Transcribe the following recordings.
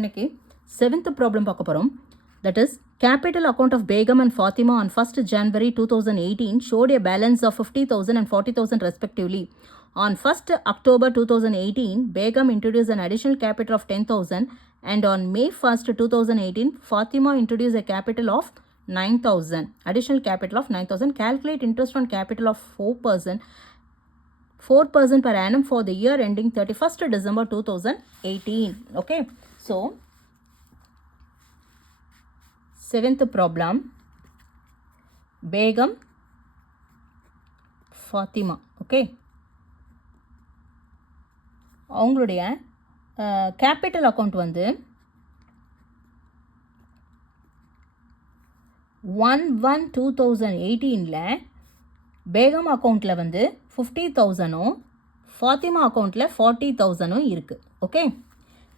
இன்னைக்கு 7th problem பார்க்க போகிறோம். That is, capital account of Begum and Fatima on 1st January 2018 showed a balance of 50,000 and 40,000 respectively. On 1st October 2018, Begum introduced an additional capital of 10,000 and on May 1st 2018, Fatima introduced a capital of 9,000. Additional capital of 9,000. Calculate interest on capital of 4% per annum for the year ending 31st December 2018. Okay, so 7th problem, Begum, Fatima. Okay, அவங்களுடைய capital account வந்து 1/1/2018 பேகம் அக்கௌண்ட்டில் வந்து 50,000 ஃபாத்திமா அக்கௌண்ட்டில் 40,000 இருக்குது. Okay,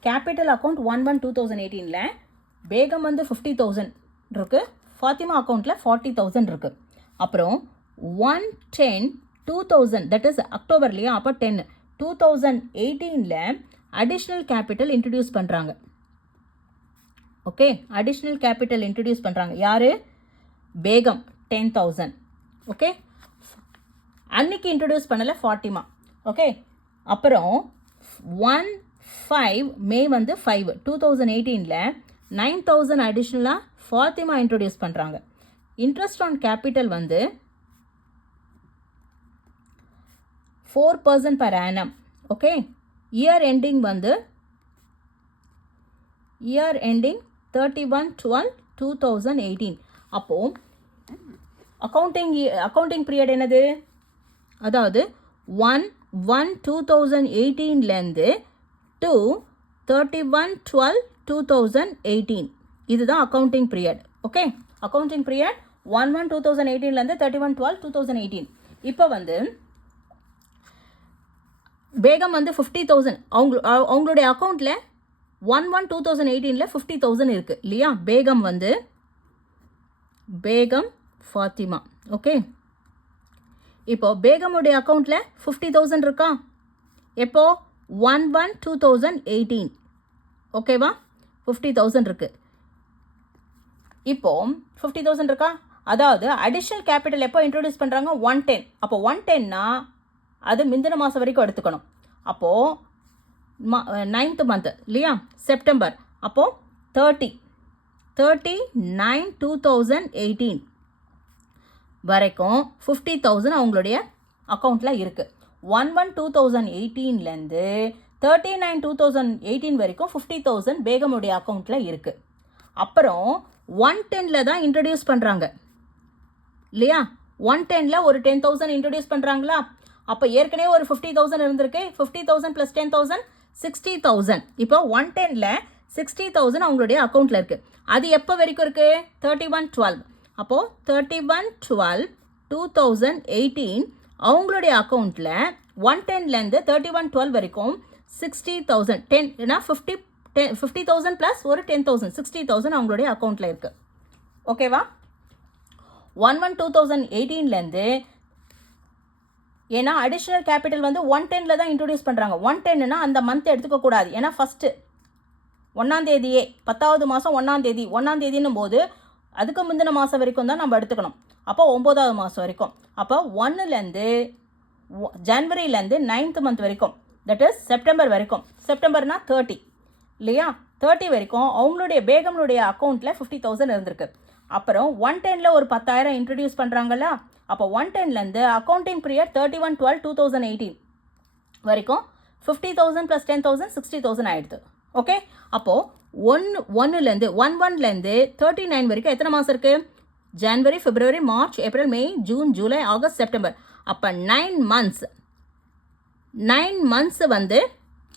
capital account 1/1/2018 Begum வந்து 50,000 இருக்குது, ஃபாத்திமா அக்கௌண்ட்டில் 40,000 இருக்குது. அப்புறம் 1/10/2000 தட் இஸ் அக்டோபர்லையா, அப்போ 10 2018 அடிஷ்னல் கேபிட்டல் இன்ட்ரடியூஸ் பண்ணுறாங்க. ஓகே, அடிஷ்னல் கேபிட்டல் இன்ட்ரடியூஸ் பண்ணுறாங்க. யார்? பேகம் 10,000. ஓகே, அன்னைக்கு இன்ட்ரடியூஸ் பண்ணலை ஃபாத்திமா. ஓகே, அப்புறம் 1/5 மே வந்து 5 2018 9,000 அடிஷ்னலாக ஃபாத்திமா இன்ட்ரடியூஸ் பண்ணுறாங்க. இன்ட்ரெஸ்ட் ஆன் கேபிட்டல் வந்து 4% per annum. Okay, year ending வந்து இயர் எண்டிங் 31/12/2018. அப்போது அக்கௌண்டிங் பீரியட் என்னது? அதாவது 1/1/2018 to 31/12/2018. இதுதான் accounting period. Okay, accounting period 1/1/2018 31/12/2018. இப்போ வந்து பேகம் வந்து 50,000 அவங்களுடைய அக்கௌண்ட்டில் 1/1/2018 50,000 இருக்குது இல்லையா? பேகம் வந்து பேகம் ஃபாத்திமா. ஓகே, இப்போ பேகமுடைய அக்கௌண்ட்டில் 50,000 இருக்கா? எப்போ? 1/1/2018. ஓகேவா? 50,000 இருக்குது. இப்போ 50,000 இருக்கா? அதாவது அடிஷ்னல் கேபிட்டல் எப்போ இன்ட்ரடியூஸ் பண்ணுறாங்க? 110. அப்போ 110னா அது முந்தின மாதம் வரைக்கும் எடுத்துக்கணும். அப்போது 9th month இல்லையா? செப்டம்பர். அப்போது 30/9/2018 வரைக்கும் 50,000 அவங்களுடைய அக்கௌண்ட்டில் இருக்குது. 1/1/2018 30/9/2018 வரைக்கும் 50,000 பேகமுடைய அக்கௌண்ட்டில் இருக்குது. அப்புறம் 110 தான் இன்ட்ரடியூஸ் பண்ணுறாங்க இல்லையா? 110 ஒரு 10,000 இன்ட்ரடியூஸ் பண்ணுறாங்களா? அப்போ ஏற்கனவே ஒரு 50,000 இருந்திருக்கு. 50,000 + 10,000 60,000. இப்போ 110 60,000 அவங்களுடைய அக்கௌண்ட்டில் இருக்குது. அது எப்போ வரைக்கும் இருக்குது? 31/12. அப்போது 31/12/2018 அவங்களுடைய அக்கௌண்ட்டில் 110 31/12 வரைக்கும் 60,000 10 50,000 + ஒரு 10,000 60,000 அவங்களுடைய அக்கௌண்ட்டில் இருக்குது. ஓகேவா? 1/1/2018 ஏன்னா அடிஷ்னல் கேபிட்டல் வந்து 110 தான் இன்ட்ரடியூஸ் பண்ணுறாங்க. 110னா அந்த மந்த் எடுத்துக்கக்கூடாது. ஏன்னா ஃபஸ்ட்டு 1ஆம் தேதியே 10வது மாதம் 1ஆம் தேதி 1ஆம் தேதின்னும் போது அதுக்கு முந்தின மாதம் வரைக்கும் தான் நம்ம எடுத்துக்கணும். அப்போ 9வது மாதம் வரைக்கும். அப்போ 1 ஜனவரியிலேருந்து 9th month வரைக்கும், தட் இஸ் செப்டம்பர் வரைக்கும். செப்டம்பர்னா 30 இல்லையா? 30 வரைக்கும் அவங்களுடைய பேகம்னுடைய அக்கௌண்ட்டில் 50,000 இருந்திருக்கு. அப்புறம் 110 ஒரு 10,000 இன்ட்ரடியூஸ் பண்ணுறாங்களா? அப்போ 110 அக்கௌண்டிங் பீரியட் 31/12/2018 வரைக்கும் 50,000 + 10,000 60,000 ஆகிடுது. ஓகே, அப்போது 1/1 39 வரைக்கும் எத்தனை மாதம் இருக்குது? ஜனவரி, பிப்ரவரி, மார்ச், ஏப்ரல், மே, ஜூன், ஜூலை, ஆகஸ்ட், செப்டம்பர். அப்போ 9 months வந்து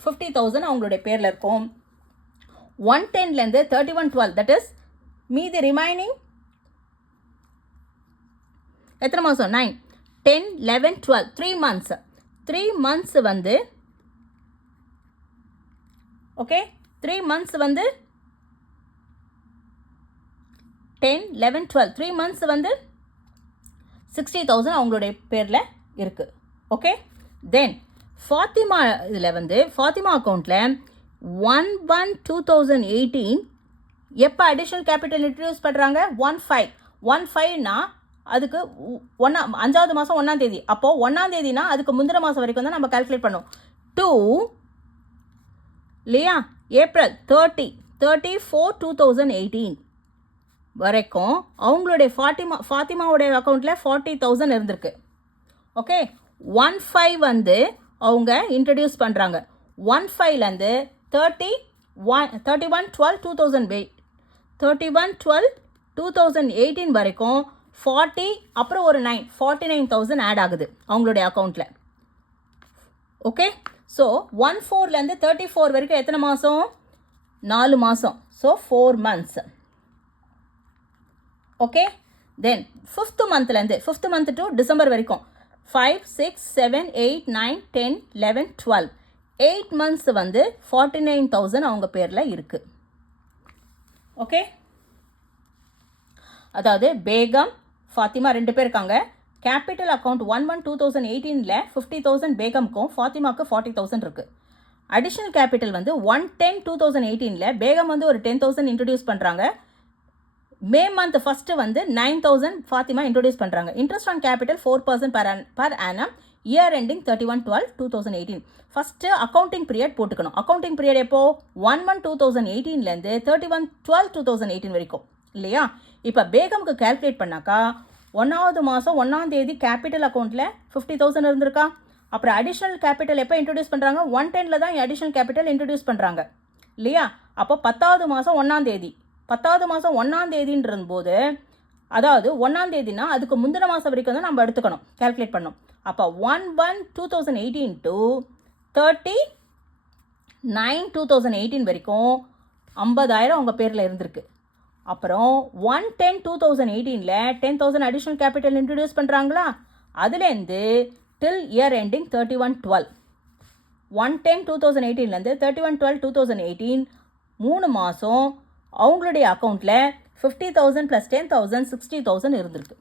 50,000 அவங்களுடைய பேரில் இருக்கும். 110 31/12 தட் இஸ் மீதி ரிமைனிங் எத்தனை மாதம்? 9 10 11 12 3 months வந்து ஓகே 3 months வந்து 10 11 12 3 months வந்து 60,000 அவங்களுடைய பேரில் இருக்குது. ஓகே, தென் ஃபாத்திமா இதில் வந்து ஃபாத்திமா அக்கௌண்ட்டில் 1/1/2018 எப்போ அடிஷ்னல் கேபிட்டல் இன்ட்ரடியூஸ் பண்ணுறாங்க? 1/5. 1/5னா அதுக்கு 5வது மாதம் 1ஆம் தேதி. அப்போது 1ஆம் தேதினா அதுக்கு முந்தின மாதம் வரைக்கும் தான் நம்ம கால்குலேட் பண்ணோம். 2 இல்லையா, ஏப்ரல் 30/4/2018 வரைக்கும் அவங்களுடைய ஃபாத்திமாவுடைய அக்கௌண்ட்டில் 40,000 இருந்திருக்கு. ஓகே, 1/5 வந்து அவங்க இன்ட்ரடியூஸ் பண்ணுறாங்க. 1/5லேருந்து 31/12/2018 வரைக்கும் 40 அப்புறம் ஒரு 9 49,000 ஆட் ஆகுது அவங்களுடைய அக்கௌண்ட்டில். ஓகே, ஸோ 14லேருந்து 34 வரைக்கும் எத்தனை மாதம்? 4 மாதம். So 4 months. Okay, then 5th மந்த்லேருந்து 5th month to December வரைக்கும் 5 6 7 8 9 10 11 12 8 months வந்து 49,000 அவங்க பேரில் இருக்குது. ஓகே, அதாவது பேகம் ஃபாத்திமா 2 பேர் இருக்காங்க. கேபிட்டல் அக்கௌண்ட் 1/1/2018 50,000 பேகம்க்கும் ஃபாத்திமாவுக்கு 40,000 இருக்குது. அடிஷ்னல் கேபிட்டல் வந்து 1/10/2018 பேகம் வந்து ஒரு 10,000 இன்ட்ரடியூஸ் பண்ணுறாங்க. மே மந்த் ஃபஸ்ட்டு வந்து 9,000 ஃபாத்திமா இன்ட்ரடியூஸ் பண்ணுறாங்க. Interest on capital 4% per annum, year ending 31/12/2018. First accounting period போட்டுக்கணும். அக்கௌண்டிங் பீரியட் எப்போ? 1/1/2018லேருந்து 31/12/2018 வரைக்கும் இல்லையா? இப்போ பேகமுக்கு கால்குலேட் பண்ணாக்கா 1வது மாதம் 1ஆம் தேதி கேபிட்டல் அக்கௌண்ட்டில் 50,000 இருந்திருக்கா? அப்புறம் அடிஷ்னல் கேபிட்டல் எப்போ இன்ட்ரடியூஸ் பண்ணுறாங்க? 1/10 தான் அடிஷ்னல் கேபிட்டல் இன்ட்ரடியூஸ் பண்ணுறாங்க இல்லையா? அப்போ 10வது மாதம் 1ஆம் தேதி 10வது மாதம் 1ஆம் தேதின்றது போது, அதாவது 1ஆம் தேதினா அதுக்கு முந்தின மாதம் வரைக்கும் தான் நம்ம எடுத்துக்கணும், கால்குலேட் பண்ணணும். அப்போ 1/1/2018 to 30/9/2018 வரைக்கும் 50,000 அவங்க பேரில் இருந்திருக்கு. அப்புறம் 1/10/2018 10,000 அடிஷ்னல் கேபிட்டல் இன்ட்ரடியூஸ் பண்ணுறாங்களா? அதுலேருந்து டில் இயர் எண்டிங் 31/12. 1/10/2018லேருந்து 31/12/2018 3 மாதம் அவங்களுடைய அக்கௌண்ட்டில் 50,000 + 10,000 60,000 இருந்திருக்கு.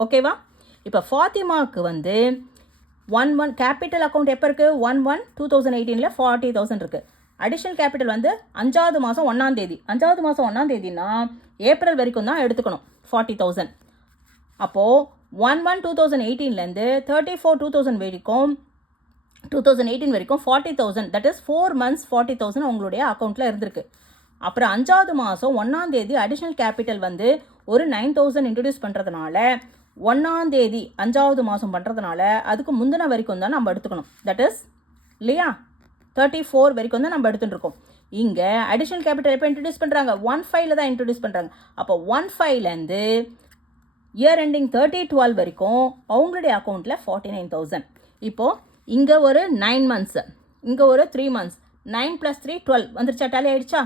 ஓகேவா? இப்போ ஃபாத்திமாவுக்கு வந்து 1/1 கேபிட்டல் அக்கௌண்ட் எப்போ இருக்குது? 1/1/2018 40,000 இருக்குது. அடிஷ்னல் கேபிட்டல் வந்து 5வது மாதம் 1ஆம் தேதி. 5வது மாதம் 1ஆம் தேதினா ஏப்ரல் வரைக்கும் தான் எடுத்துக்கணும் 40,000. அப்போது 1/1/2018லேருந்து 34/2000 வரைக்கும் 2018 வரைக்கும் 40,000, தட் இஸ் 4 months 40,000 அவங்களுடைய அக்கௌண்ட்டில் இருந்திருக்கு. அப்புறம் 5வது மாதம் 1ஆம் தேதி அடிஷ்னல் கேபிட்டல் வந்து ஒரு 9,000 இன்ட்ரடியூஸ் பண்ணுறதுனால 1ஆம் தேதி 5வது மாதம் பண்ணுறதுனால அதுக்கு முந்தின வரைக்கும் தான் நம்ம எடுத்துக்கணும். தட் இஸ் இல்லையா 34 வரைக்கும் தான் நம்ம எடுத்துகிட்டு இருக்கோம். இங்கே அடிஷ்னல் கேபிட்டல் எப்போ இன்ட்ரடியூஸ் பண்ணுறாங்க? 1/5 தான் இன்ட்ரடியூஸ் பண்ணுறாங்க. அப்போ 1/5லேருந்து இயர் எண்டிங் 30/12 வரைக்கும் அவங்களுடைய அக்கௌண்ட்டில் 49,000. இப்போது இங்கே ஒரு 9 months, இங்கே ஒரு 3 months, 9 + 3 12 வந்துருச்சா? டேலி ஆகிடுச்சா?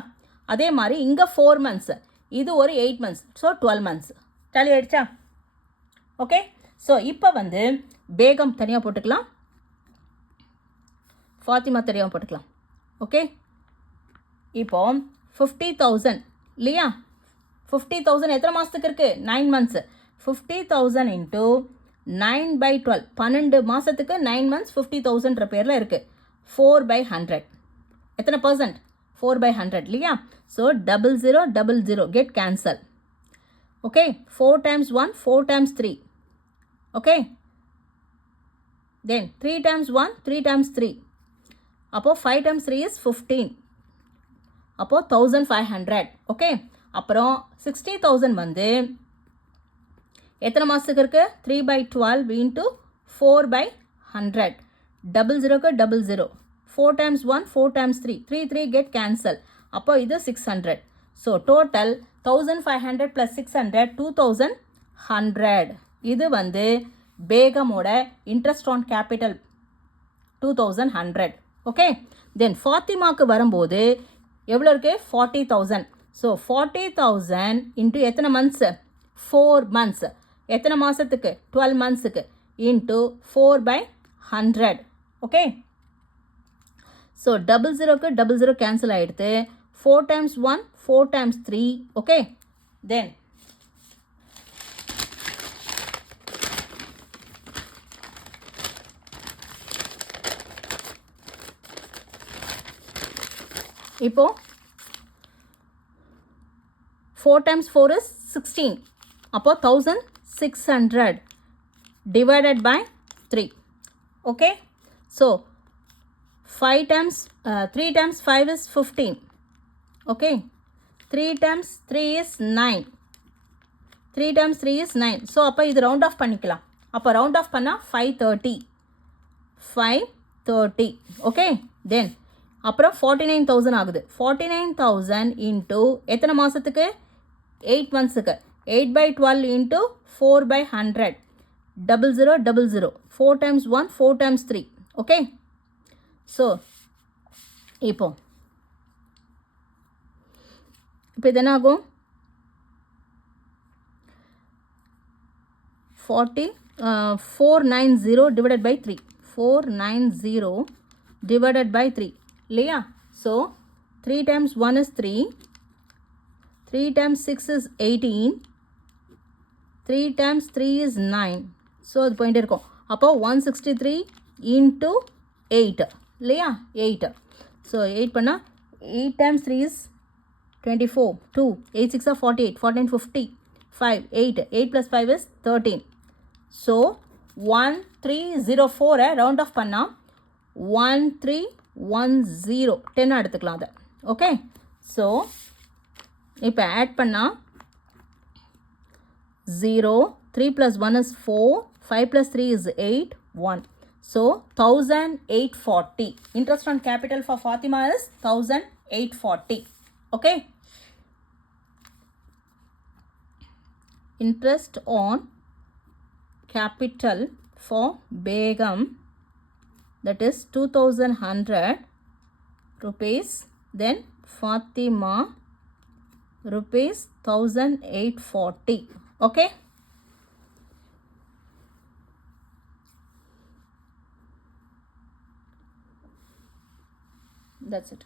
அதே மாதிரி இங்கே 4 months, இது ஒரு 8 months, ஸோ 12 months. டேலி ஆகிடுச்சா? ஓகே, ஸோ இப்போ வந்து பேகம் தனியாக போட்டுக்கலாம், ஃபாத்திமா தனியாக போட்டுக்கலாம். ஓகே, இப்போ 50,000 இல்லையா? 50,000 எத்தனை மாதத்துக்கு இருக்குது? 9 months. 50,000 into 9/12 12 மாதத்துக்கு 9 months 50,000 பேரில் இருக்குது. 4/100 எத்தனை %? 4/100 இல்லையா? So 0000 get cancel. Okay, 4 times 1 4 times 3. Okay, then 3 times 1 3 times 3. அப்போது 5 times 3 is 15. அப்போது 1,500. ஓகே, அப்புறம் 60,000 வந்து எத்தனை மாதத்துக்கு இருக்குது? 3/12 into 4/100. 00க்கு 00. 4 times 1 4 times 3 3 get cancel. அப்போ இது 600. So total 1,500 + 600 2,100. இது வந்து பேகமோட இன்ட்ரெஸ்ட் ஆன் கேபிட்டல் 2,100. ஓகே, தென் ஃபாத்திமாவுக்கு வரும்போது எவ்வளோ இருக்குது? 40,000. ஸோ 40,000 இன்ட்டு எத்தனை மந்த்ஸு? 4 months. எத்தனை மாதத்துக்கு? 12 monthsக்கு இன்ட்டு 4/100. ஓகே, ஸோ 00க்கு 00 கேன்சல் ஆகிடுது. 4 times 1 4 times 3. ஓகே, தென் இப்போ 4 times 4 is 16. அப்போ 1600 divided by 3. Okay. So 3 times 5 is 15. Okay. 3 times 3 is 9. 3 times 3 is 9. So அப்போ இது round off பண்ணிக்கலாம். அப்போ round off பண்ணா 530. 530. Okay. Then அப்புறம் 49,000 ஆகுது. 49,000 into எத்தனை மாசத்துக்கு? 8 monthsக்கு. 8 by 12 into 4 by 100. 0000. 4 times 1, 4 times 3. Okay. So இப்போ இது என்ன ஆகும்? 490 divided by 3. 490 divided by 3. இல்லையா? So 3 times 1 is 3. 3 times 6 is 18. 3 times 3 is 9. So அது போயிட்டே இருக்கும். அப்போ 163 into 8. இல்லையா? 8. So 8 பண்ணா 8 times 3 is 24. 2. 8 6 are 48. 49 50. 5. 8. 8 plus 5 is 13. So 1304 round off பண்ணா 1310. 10 எடுத்துக்கலாம் அதை. ஓகே. ஸோ இப்போ ஆட் பண்ணா 0. 3 plus 1 is 4. 5 plus 3 is 8. 1. So 1840. Interest on capital for Fatima is 1840. Okay. Interest on capital for Begum, that is 2100 rupees. Then Fatima rupees 1840. Okay. That's it.